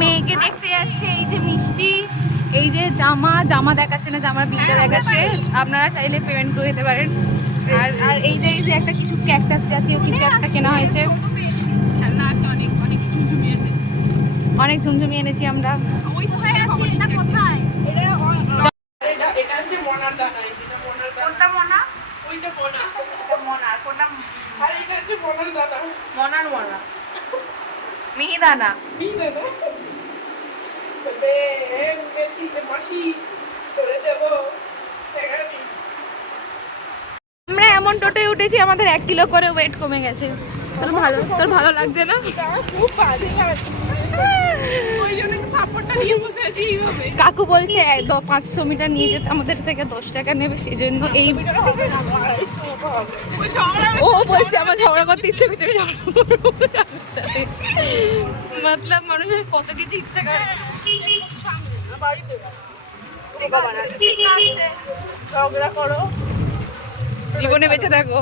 মেয়েকে দেখতে যাচ্ছে। এই যে মিষ্টি, এই যে জামা দেখাচ্ছে না, জামার বিলটা দেখাচ্ছে। আপনারা চাইলে পেমেন্ট করে দিতে পারেন। আর এই যে একটা কিছু ক্যাকটাস জাতীয় কিছু একটা কেনা হয়েছে। অনেক ঝুমঝুমি এনেছি আমরা। মিহিদানা। আমরা এমন টোটোয় উঠেছি আমাদের 1 কিলো করে ওয়েট কমে গেছে। তোর ভালো লাগছে না? কাকু বলছে 500 মিটার নিয়ে যেতে আমাদের থেকে 10 টাকা নেবে, সেই জন্য এই ও বলছে আমার ঝগড়া করতে ইচ্ছে করছে। মতলব মানুষের কত কিছু ইচ্ছা করে। ঝগড়া করো, জীবনে বেঁচে থাকো।